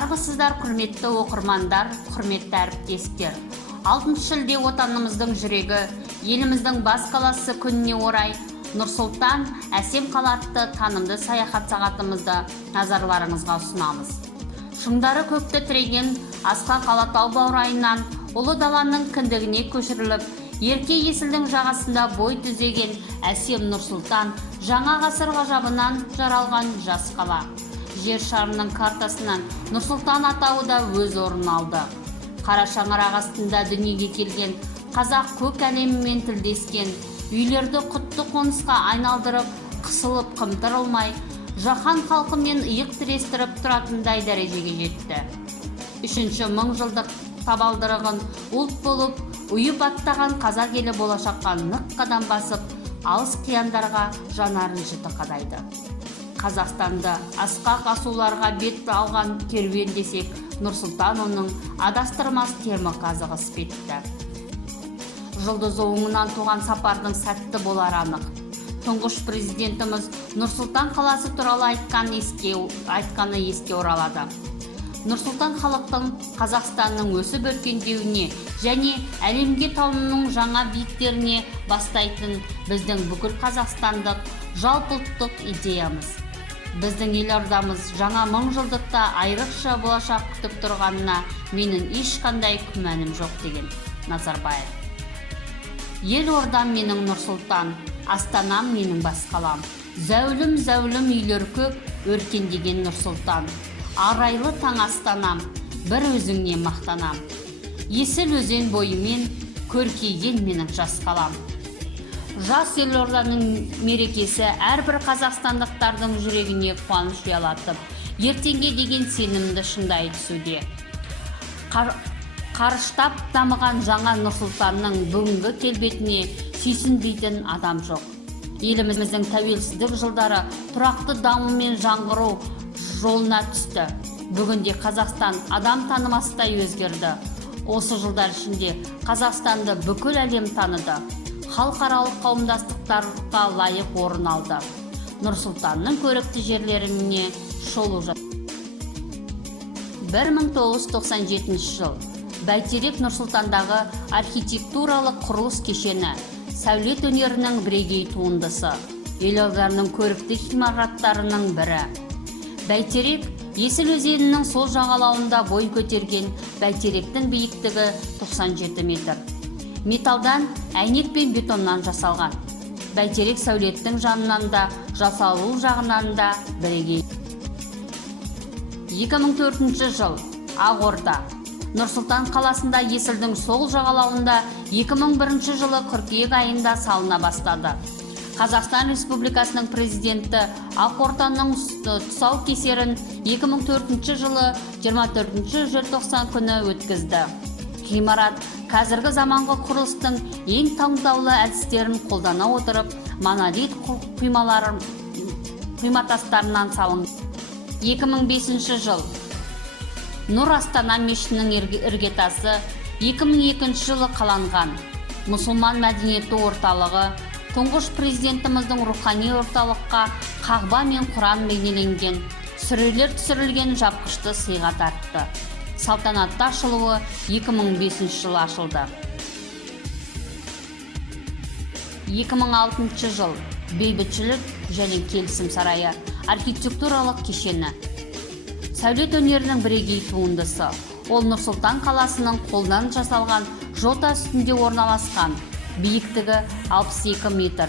Армысыздар, құрметті оқырмандар, құрметті әріптестер. 6 шілде отанымыздың жүрегі, еліміздің бас қаласы күніне орай Нұр-Сұлтан әсем қала атты танымды саяхат сағатымызды назарларыңызға ұсынамыз. Шыңдары көкті тіреген асқақ Алатау баурайынан ұлы даланың кіндігіне көшіріліп, ерке есілдің жағасында бой түзеген әсем Нұр-Сұлтан жаңа ғасыр ғажабынан жаралған жас қала. Жер шарының картасынан Нұр-Сұлтан атауы да өз орнын алды. Қара шаңырақ астында дүниеге келген, қазақ көк әлемімен тілдескен, үйлерді құтты қонысқа айналдырып, қысылып қымтырылмай, жаһан халқымен иық тірестіріп тұратындай дәрежеге жетті. 3-ші мыңжылдық табалдырығын ұлт болып, ұйып аттаған қазақ елі болашаққа нық қадам басып, алыс қияндарға жанарын жіті қадайды. Қазақстанды асқақ асуларға бет алған керуен десек, Нұр-Сұлтан оның адастырмас темірқазығы іспетті. Жұлдыз оңынан туған сапардың сәтті болар анық. Тұңғыш президентіміз Нұр-Сұлтан қаласы туралы айтқаны еске оралады. Нұр-Сұлтан халықтың Қазақстанның өсіп өркендеуіне және әлемге танымның жаңа биіктеріне бастайтын біздің бүкіл қазақстандық жалпыұлттық идеямыз. Біздің елордамыз жаңа мыңжылдықта айрықша болашақ күтіп тұрғанына менің ешқандай күмәнім жоқ деген Назарбаев. Елордам менің Нұр-Сұлтан, Астанам менің бас қалам. Зәулім үйлер көп, өркендеген Нұр-Сұлтан. Арайлы таң Астанам, бір өзіңне мақтанам. Есіл өзен бойымен көркейген менің жас қалам. Жас елорданың мерекесі әрбір қазақстандықтардың жүрегіне қуаныш ұялатып, ертеңге деген сенімді шыңдай түсуде. Қарыштап дамыған жаңа Нұр-Сұлтанның бүгінгі келбетіне сүйсінбейтін адам жоқ. Еліміздің тәуелсіздік жылдары тұрақты даму мен жаңғыру жолына түсті. Бүгінде Қазақстан адам танымастай өзгерді. Осы жылдар ішінде Қазақстанды бүкіл әлем таныды. Халықаралық қауымдастықтарға лайық орын алды. Нұр-Сұлтанның көрікті жерлеріне шолу жасады. 1997 жыл. Бәйтерек Нұр-Сұлтандағы архитектуралық құрылыс кешені, сәулет өнерінің бірегей туындысы, елорданың көрікті ғимараттарының бірі. Бәйтерек Есіл өзенінің сол жағалауында бой көтерген. Бәйтеректің биіктігі 97 метр. Металдан, әйнек пен бетоннан жасалған. Бәйтерек сәулеттің жанынан да, жасалу жағынан да бірегей. 2004 жыл. Ақорда. Нұр-Сұлтан қаласында Есілдің сол жағалауында 2001 жылы қыркүйек айында салына бастады. Қазақстан Республикасының президенті Ақорданың тұсаукесерін 2004 жылы 24 желтоқсан күні өткізді. Ғимарат қазіргі заманғы құрылыстың ең таңдаулы әдістерін қолдана отырып, монолит құйматастарынан салынды. 2005 жыл. Нұр Астана мешітінің іргетасы 2002 жылы қаланған. Мұсылман мәдениеті орталығы, тұңғыш президентіміздің рухани орталыққа қағба мен Құран бейнеленген, сүрелер түсірілген жапқышты сыйға тартты. Салтанатты ашылуы 2005 жылы ашылды. 2006 жыл. Бейбітшілік және келісім сарайы, архитектуралық кешені, сәулет өнерінің бірегей туындысы. Ол Нұр-Сұлтан қаласының қолдан жасалған жота үстінде орналасқан. Биіктігі 62 метр.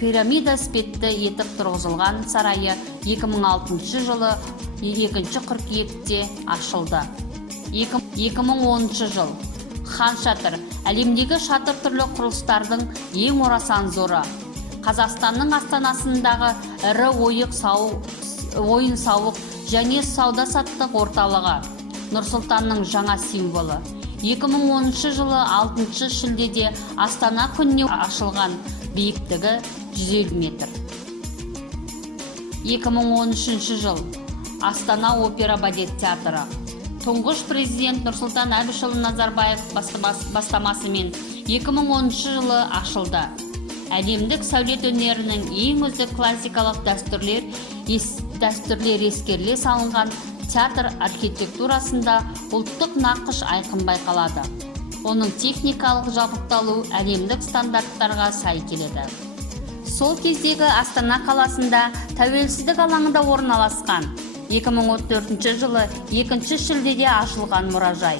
Пирамида іспетті етіп тұрғызылған сарайы 2006 жылы 2 қыркүйекте ашылды. 2010 жыл. Хан шатыр. Әлемдегі шатыр түрлі құрылыстардың ең орасан зоры. Қазақстанның астанасындағы ірі ойын-сауық және сауда-саттық орталығы. Нұр-Сұлтанның жаңа символы. 2010 жылы 6 шілдеде Астана күніне ашылған. Биіктігі 150 метр. 2013 жыл. Астана опера балет театры. Тұңғыш президент Нұрсұлтан Әбішұлы Назарбаев бастамасымен 2013 жылы ашылды. Әлемдік сәулет өнерінің ең үздік классикалық дәстүрлер ескеріле салынған театр архитектурасында ұлттық нақыш айқын байқалады. Оның техникалық жабдықталу әлемдік стандарттарға сай келеді. Сол кездегі Астана қаласында тәуелсіздік алаңында орналасқан 2014 жылы 2 шілдеде ашылған мұражай.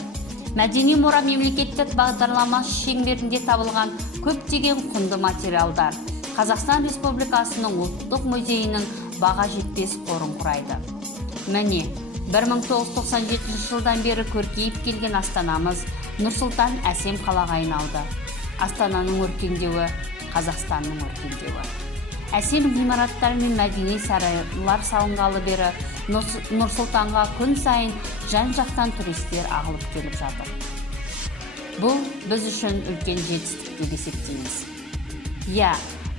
Мәдени мұра мемлекеттік бағдарлама шеңберінде табылған көптеген құнды материалдар Қазақстан Республикасының ұлттық музейінің баға жетпес қорын құрайды. Міне, 1997 жылдан бері көркейіп келген Астанамыз Нұрсұлтан әсем қалаға айналды. Астананың өркендеуі Қазақстанның өркендеуі. Әсем ғимараттар мен мәдени сарайлар салынғалы бері Нұрсұлтанға күн сайын жан-жақтан туристер ағылып келіп жатыр. Бұл біз үшін үлкен жетістік деп есептейміз.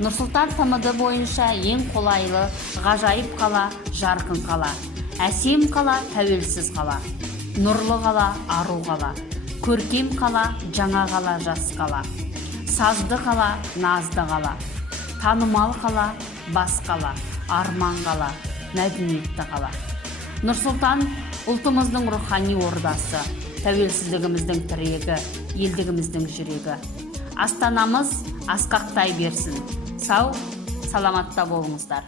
Нұрсұлтан ТМД бойынша ең қолайлы, ғажайып қала, жарқын қала. Әсем қала, тәуелсіз қала. Нұрлы қала, ару қала. Көркем қала, жаңа қала, жас қала. Сазды қала, назды қала. Танымал қала, бас қала. Арман қала, мәдениетті қала. Нұрсұлтан ұлтымыздың рухани ордасы, тәуелсіздігіміздің тірегі, елдігіміздің жүрегі. Астанамыз асқақтай берсін. Сау, саламатта болыңыздар.